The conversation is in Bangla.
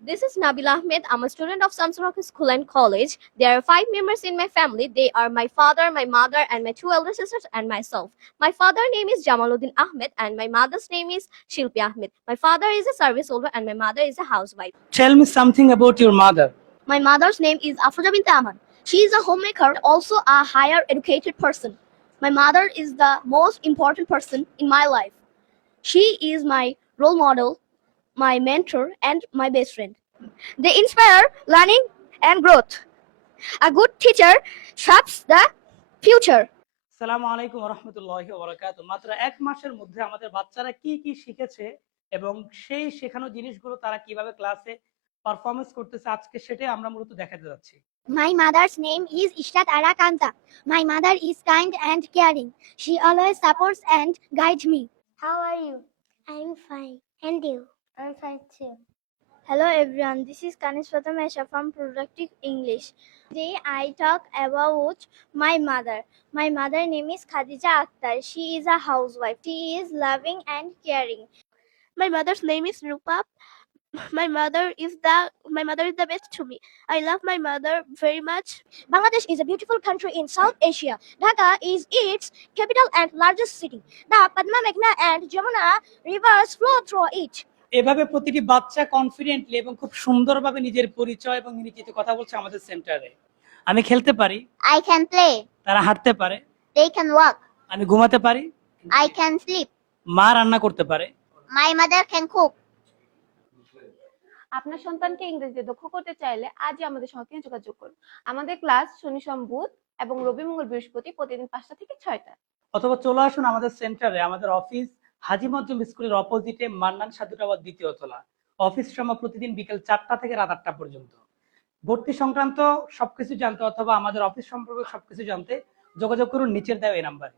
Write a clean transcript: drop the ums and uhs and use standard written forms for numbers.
This is Nabil Ahmed. I'm a student of Samsung School and College. There are 5 members in my family. They are my father, my mother, and my 2 elder sisters, and myself. My father's name is Jamaluddin Ahmed, and my mother's name is Shilpi Ahmed. My father is a service holder, and my mother is a housewife. Tell me something about your mother. My mother's name is Afroja bint Ahmad. She is a homemaker, also a higher educated person. My mother is the most important person in my life. She is my role model, my mentor, and my best friend. They inspire learning and growth. A good teacher shapes the future. আসসালামু আলাইকুম ওয়া রাহমাতুল্লাহি ওয়া বারাকাতুহু। মাত্র 1 মাসের মধ্যে আমাদের বাচ্চারা কি কি শিখেছে এবং সেই শেখানো জিনিসগুলো তারা কিভাবে ক্লাসে পারফরম্যান্স করতেছে আজকে সেটাই আমরা মূলত দেখাতে যাচ্ছি। My mother's name is Ishrat Ara Kanta. My mother is kind and caring. She always supports and guides me. How are you? I'm fine. And you? I'm fine too. Hello everyone, this is Kanis Fatamesha from Productive English. Today I talk about my mother. My mother name is Khadija Akhtar. She is a housewife. She is loving and caring. My mother's name is Rupa. My mother is the best to me. I love my mother very much. Bangladesh is a beautiful country in South Asia. Dhaka is its capital and largest city. The Padma, Meghna and Jamuna rivers flow through it. এভাবে প্রতিটি বাচ্চা কনফিডেন্টলি এবং খুব সুন্দরভাবে নিজের পরিচয় এবং নিজের কথা বলছে আমাদের সেন্টারে। আমি খেলতে পারি, I can play. তারা হাঁটতে পারে, They can walk. আমি ঘুমাতে পারি, I can sleep. মা রান্না করতে পারে। My mother can cook. আপনার সন্তানকে ইংরেজিতে দক্ষ করতে চাইলে আজই আমাদের সঙ্গে যোগাযোগ করুন। আমাদের ক্লাস শনি সোম বুধ এবং রবি মঙ্গল বৃহস্পতি প্রতিদিন 5টা থেকে 6টা। অথবা চলে আসুন আমাদের সেন্টারে। আমাদের অফিস হাজী মজ্জুম স্কুলের অপোজিটে মান্নান সাধুটাওয়ার 2য় তলা। অফিস সময় প্রতিদিন বিকেল 4টা থেকে রাত 8টা পর্যন্ত। ভর্তি সংক্রান্ত সবকিছু জানতে অথবা আমাদের অফিস সম্পর্কে সবকিছু জানতে যোগাযোগ করুন নিচের দেওয়া এই নাম্বারে।